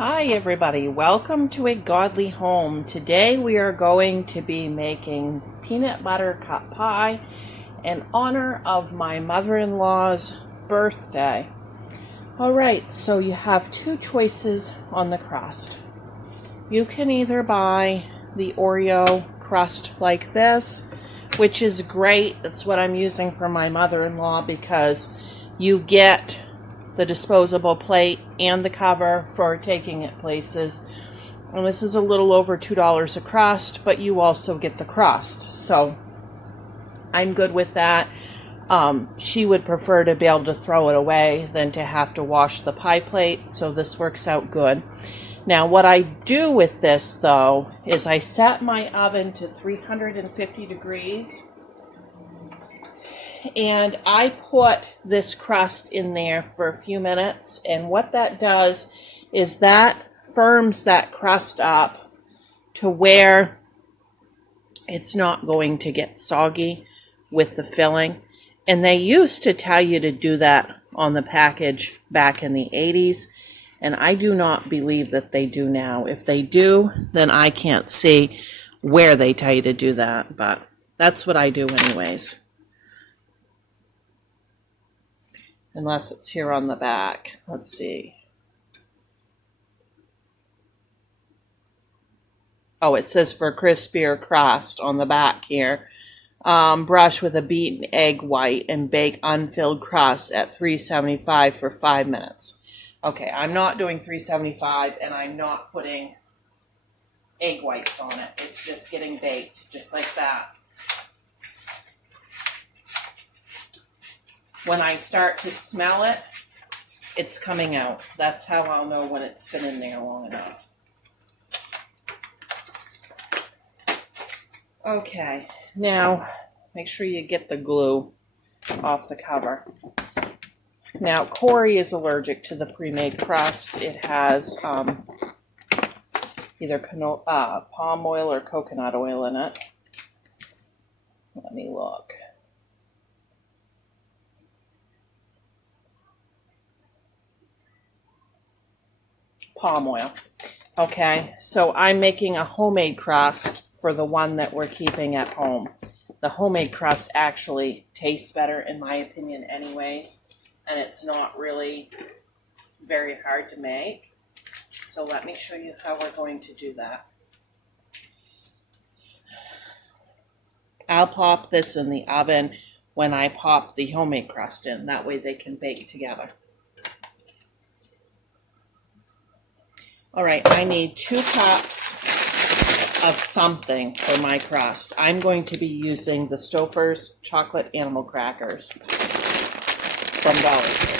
Hi everybody, welcome to A Godly Home. Today we are going to be making peanut butter cup pie in honor of my mother-in-law's birthday. Alright, so you have two choices on the crust. You can either buy the Oreo crust like this, which is great. That's what I'm using for my mother-in-law because you get the disposable plate and the cover for taking it places. And this is a little over $2 a crust, but you also get the crust. So I'm good with that. She would prefer to be able to throw it away than to have to wash the pie plate, so this works out good. Now what I do with this though is I set my oven to 350 degrees. And I put this crust in there for a few minutes, and what that does is that firms that crust up to where it's not going to get soggy with the filling. And they used to tell you to do that on the package back in the 80s, and I do not believe that they do now. If they do, then I can't see where they tell you to do that, but that's what I do anyways. Unless it's here on the back. Let's see. Oh, it says for crispier crust on the back here. Brush with a beaten egg white and bake unfilled crust at 375 for 5 minutes. Okay, I'm not doing 375 and I'm not putting egg whites on it. It's just getting baked just like that. When I start to smell it, it's coming out. That's how I'll know when it's been in there long enough. Okay, now make sure you get the glue off the cover. Now, Corey is allergic to the pre-made crust. It has either palm oil or coconut oil in it. Let me look. Palm oil. Okay, so I'm making a homemade crust for the one that we're keeping at home. The homemade crust actually tastes better in my opinion anyways, and it's not really very hard to make. So let me show you how we're going to do that. I'll pop this in the oven when I pop the homemade crust in. That way they can bake together. All right, I need 2 cups of something for my crust. I'm going to be using the Stouffer's chocolate animal crackers from Dollar Tree.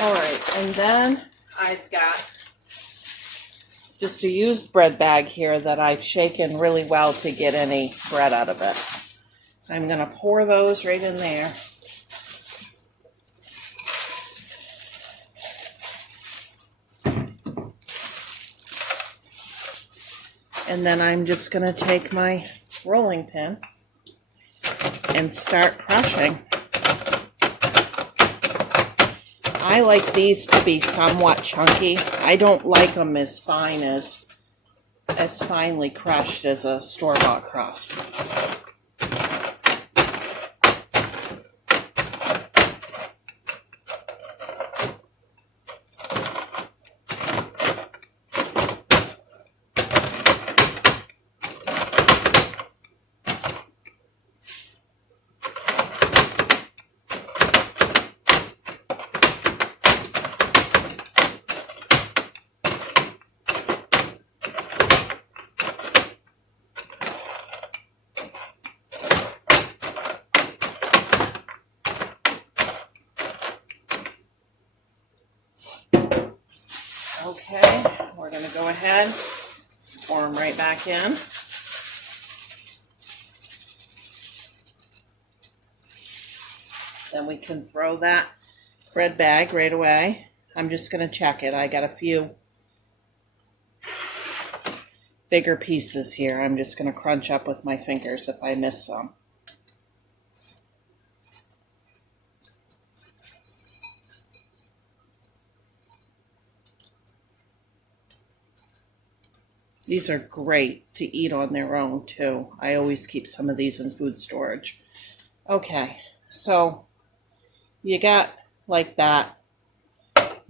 All right, and then I've got just a used bread bag here that I've shaken really well to get any bread out of it. I'm going to pour those right in there. And then I'm just going to take my rolling pin and start crushing. I like these to be somewhat chunky. I don't like them as finely crushed as a store-bought crust. Okay, we're going to go ahead, pour them right back in. then we can throw that bread bag right away. I'm just going to check it. I got a few bigger pieces here. I'm just going to crunch up with my fingers if I miss some. These are great to eat on their own too. I always keep some of these in food storage. Okay, so you got like that,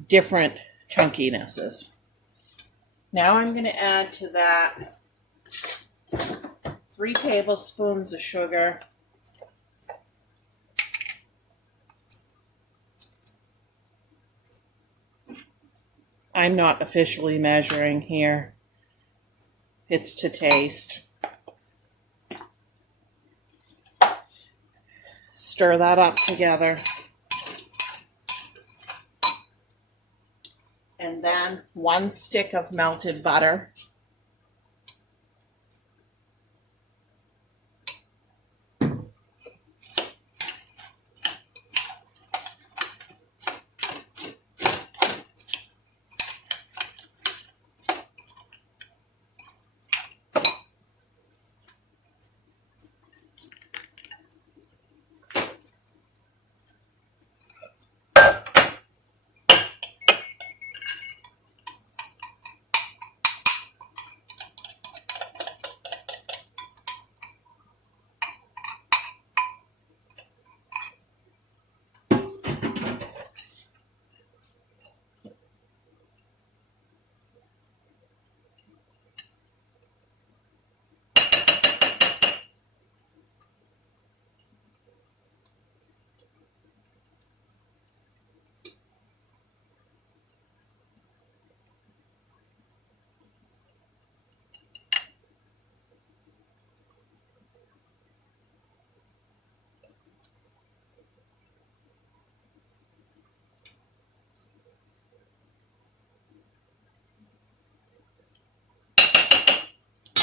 different chunkinesses. Now I'm going to add to that 3 tablespoons of sugar, I'm not officially measuring here. It's to taste. Stir that up together. And then 1 stick of melted butter.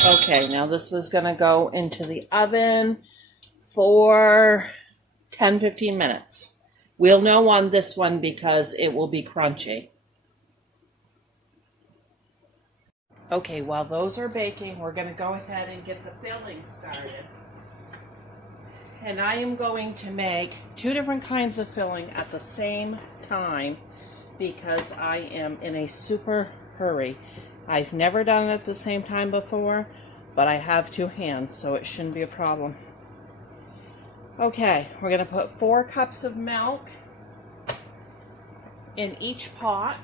Okay, now this is going to go into the oven for 10-15 minutes. We'll know on this one because it will be crunchy. Okay, while those are baking, we're going to go ahead and get the filling started. And I am going to make 2 different kinds of filling at the same time because I am in a super hurry. I've never done it at the same time before, but I have 2 hands, so it shouldn't be a problem. Okay, we're going to put 4 cups of milk in each pot.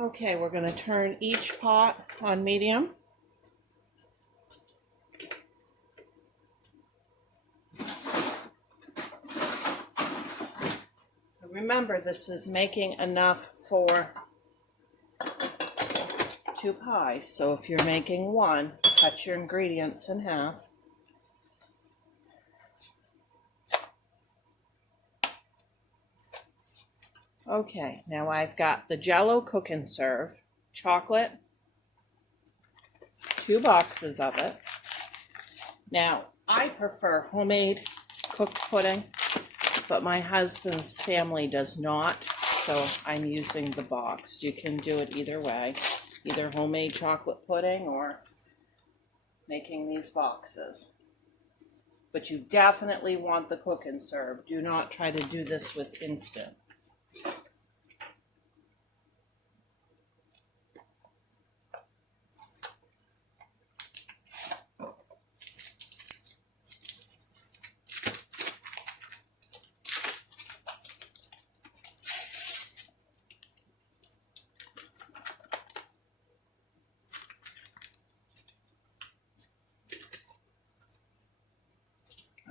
Okay, we're going to turn each pot on medium. Remember, this is making enough for 2 pies. So if you're making 1, cut your ingredients in half. Okay, now I've got the Jell-O Cook and Serve, chocolate, 2 boxes of it. Now, I prefer homemade cooked pudding, but my husband's family does not, so I'm using the box. You can do it either way, either homemade chocolate pudding or making these boxes. but you definitely want the cook and serve. Do not try to do this with instant.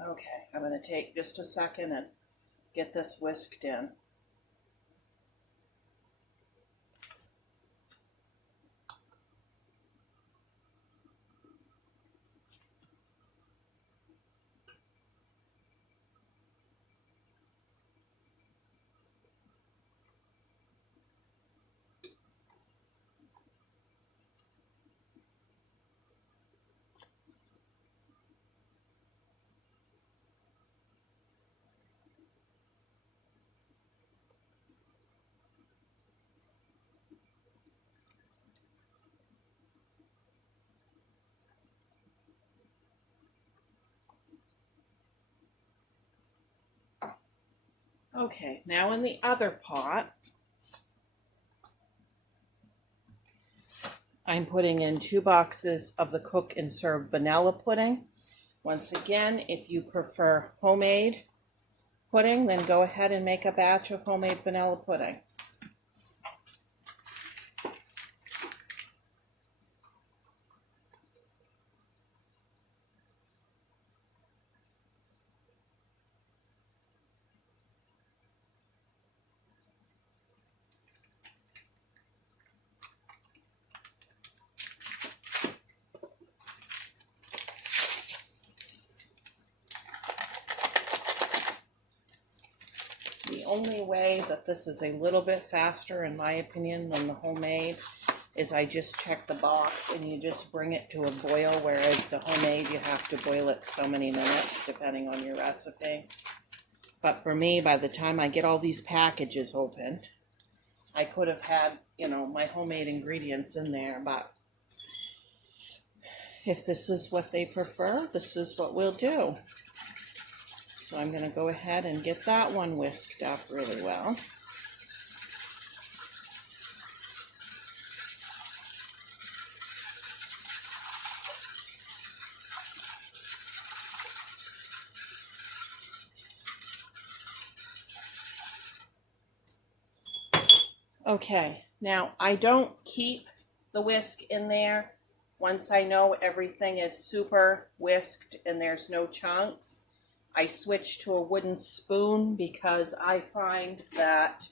Okay, I'm going to take just a second and get this whisked in. Okay, now in the other pot, I'm putting in 2 boxes of the cook and serve vanilla pudding. Once again, if you prefer homemade pudding, then go ahead and make a batch of homemade vanilla pudding. The only way that this is a little bit faster, in my opinion, than the homemade is I just check the box and you just bring it to a boil, whereas the homemade, you have to boil it so many minutes, depending on your recipe. But for me, by the time I get all these packages opened, I could have had, my homemade ingredients in there, but if this is what they prefer, this is what we'll do. So I'm going to go ahead and get that one whisked up really well. Okay, now I don't keep the whisk in there once I know everything is super whisked and there's no chunks. I switch to a wooden spoon because I find that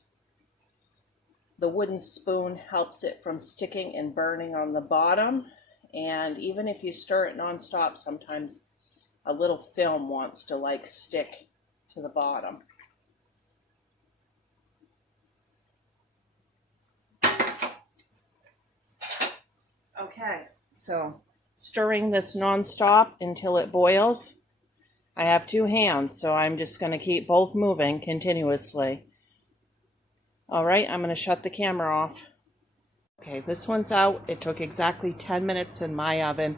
the wooden spoon helps it from sticking and burning on the bottom. And even if you stir it nonstop, sometimes a little film wants to stick to the bottom. Okay, so stirring this nonstop until it boils. I have 2 hands, so I'm just going to keep both moving continuously. All right, I'm going to shut the camera off. Okay, this one's out. It took exactly 10 minutes in my oven.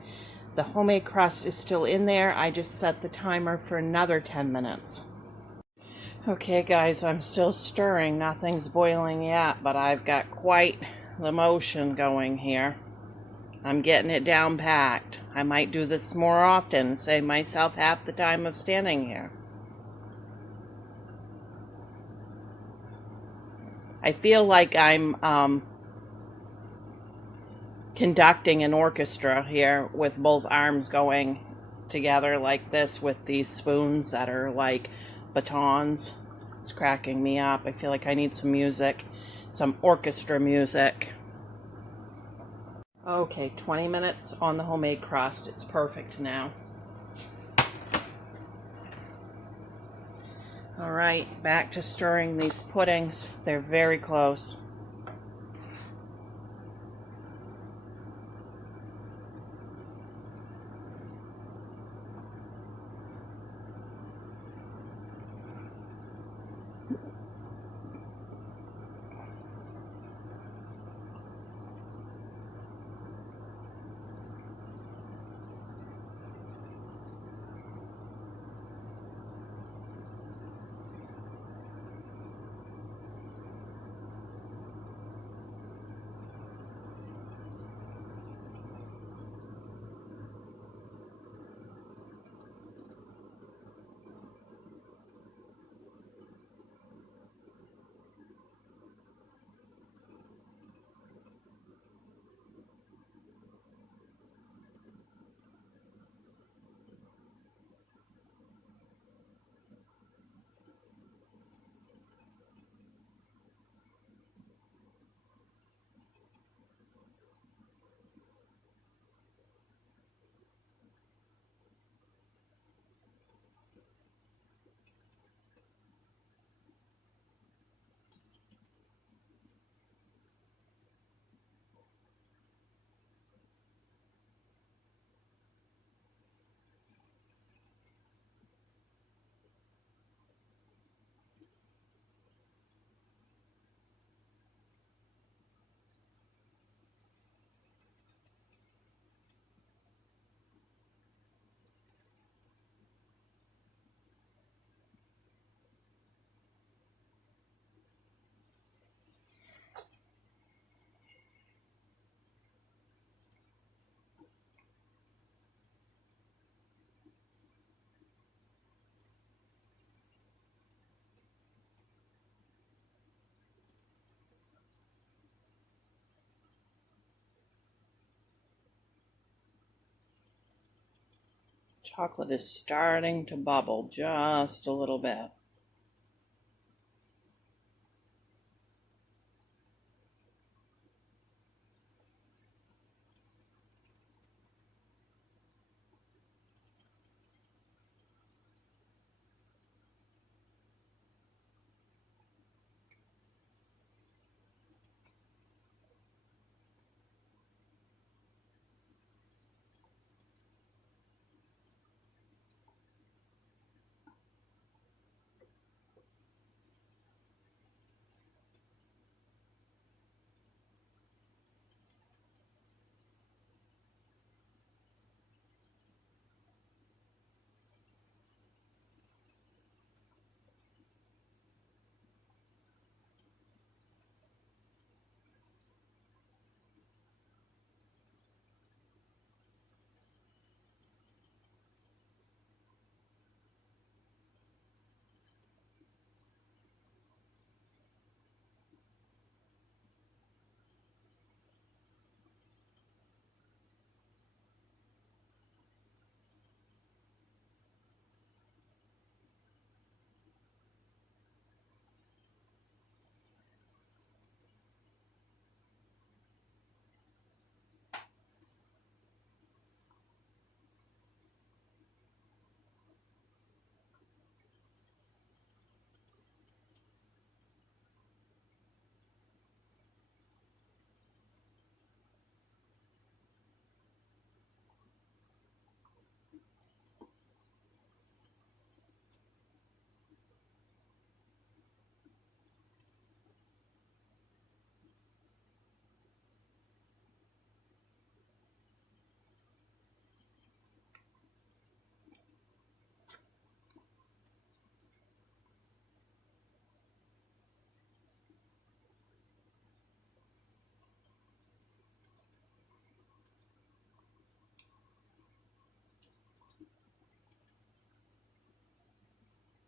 The homemade crust is still in there. I just set the timer for another 10 minutes. Okay, guys, I'm still stirring. Nothing's boiling yet, but I've got quite the motion going here. I'm getting it down packed. I might do this more often, save myself half the time of standing here. I feel like I'm conducting an orchestra here with both arms going together like this with these spoons that are like batons. It's cracking me up. I feel like I need some music, some orchestra music. Okay, 20 minutes on the homemade crust. It's perfect now. All right, back to stirring these puddings. They're very close. Chocolate is starting to bubble just a little bit.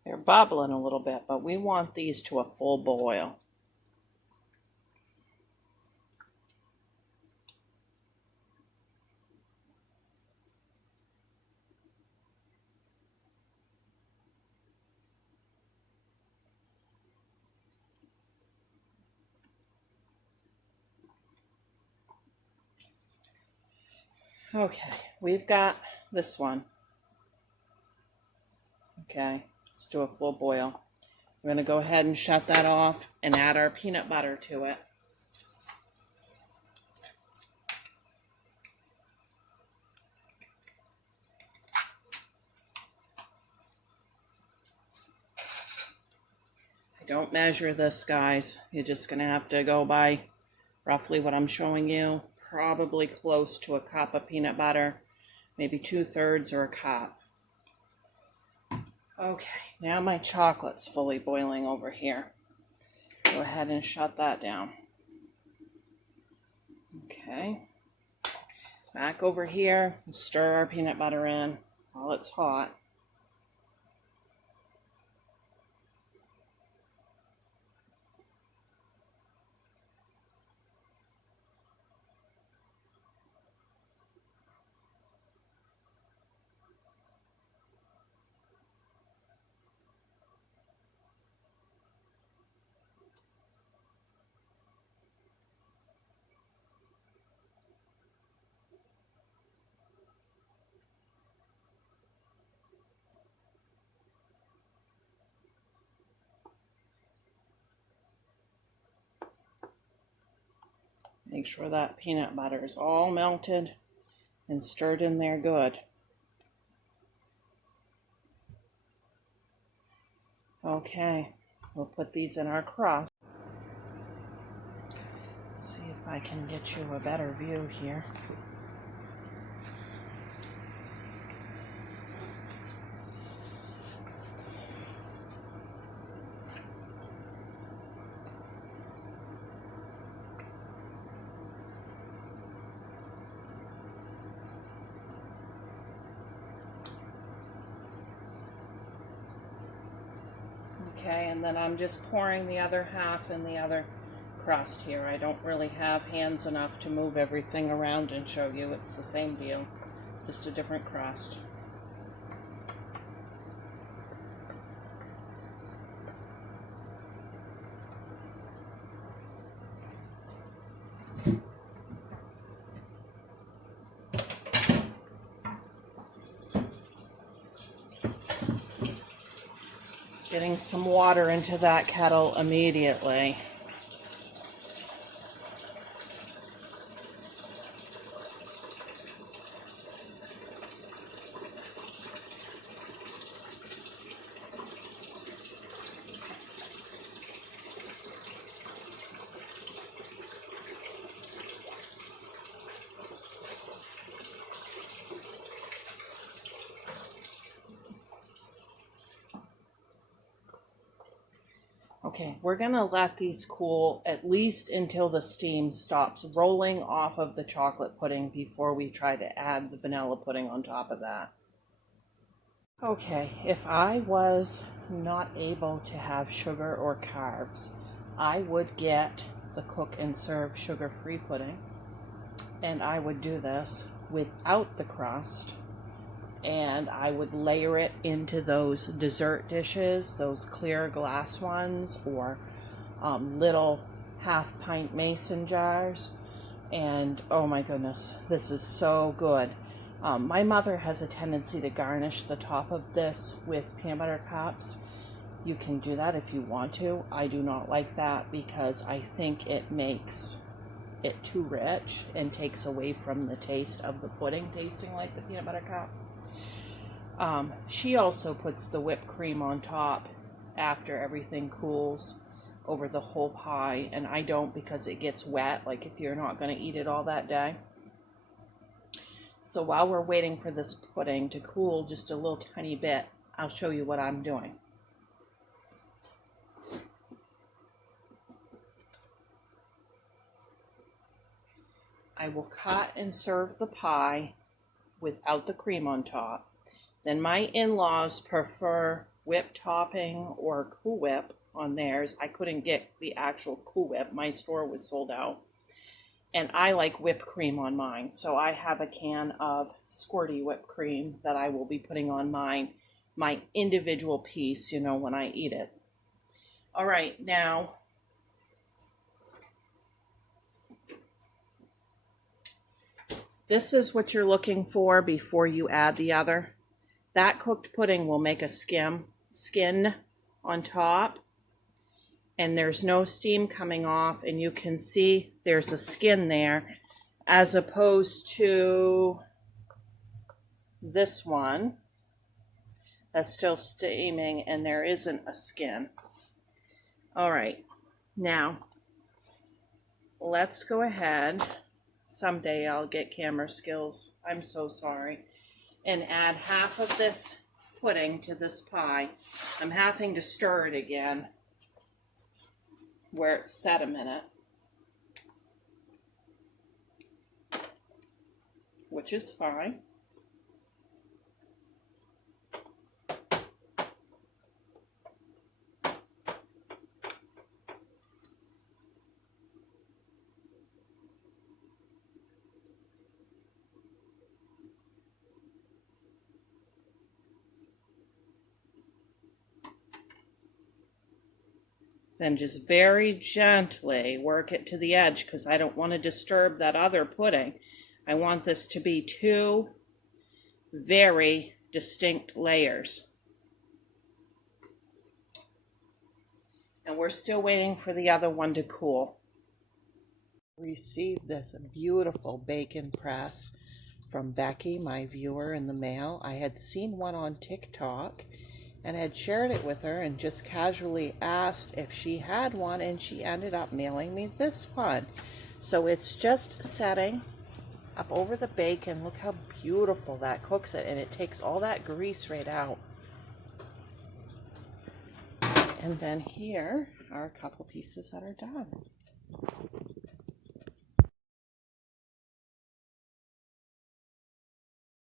They're bubbling a little bit, but we want these to a full boil. Okay, we've got this one. Okay, let's do a full boil. We're going to go ahead and shut that off and add our peanut butter to it. I don't measure this, guys. You're just going to have to go by roughly what I'm showing you. Probably close to a cup of peanut butter, maybe 2/3 or a cup. Okay, now my chocolate's fully boiling over here. Go ahead and shut that down. Okay, back over here, stir our peanut butter in while it's hot. Make sure that peanut butter is all melted and stirred in there good. Okay, we'll put these in our crust. Let's see if I can get you a better view here. Okay, and then I'm just pouring the other half in the other crust here. I don't really have hands enough to move everything around and show you. It's the same deal, just a different crust. Getting some water into that kettle immediately. Okay, we're gonna let these cool at least until the steam stops rolling off of the chocolate pudding before we try to add the vanilla pudding on top of that. Okay, if I was not able to have sugar or carbs, I would get the Cook and Serve sugar-free pudding, and I would do this without the crust, and I would layer it into those dessert dishes, those clear glass ones, or little half-pint mason jars, and oh my goodness, this is so good. My mother has a tendency to garnish the top of this with peanut butter cups. You can do that if you want to. I do not like that because I think it makes it too rich and takes away from the taste of the pudding tasting like the peanut butter cup. She also puts the whipped cream on top after everything cools over the whole pie, and I don't because it gets wet, like if you're not going to eat it all that day. So while we're waiting for this pudding to cool just a little tiny bit, I'll show you what I'm doing. I will cut and serve the pie without the cream on top. Then my in-laws prefer whipped topping or Cool Whip on theirs. I couldn't get the actual Cool Whip. My store was sold out. And I like whipped cream on mine. So I have a can of squirty whipped cream that I will be putting on mine, my individual piece, you know, when I eat it. All right, now this is what you're looking for before you add the other. That cooked pudding will make a skin on top, and there's no steam coming off, and you can see there's a skin there, as opposed to this one that's still steaming and there isn't a skin. All right, now let's go ahead. Someday I'll get camera skills. I'm so sorry. And add half of this pudding to this pie. I'm having to stir it again where it's set a minute, which is fine. Then just very gently work it to the edge because I don't want to disturb that other pudding. I want this to be two very distinct layers. And we're still waiting for the other one to cool. Received this beautiful bacon press from Becky, my viewer, in the mail. I had seen one on TikTok and had shared it with her and just casually asked if she had one, and she ended up mailing me this one. So it's just setting up over the bacon. Look how beautiful that cooks it, and it takes all that grease right out. And then here are a couple pieces that are done.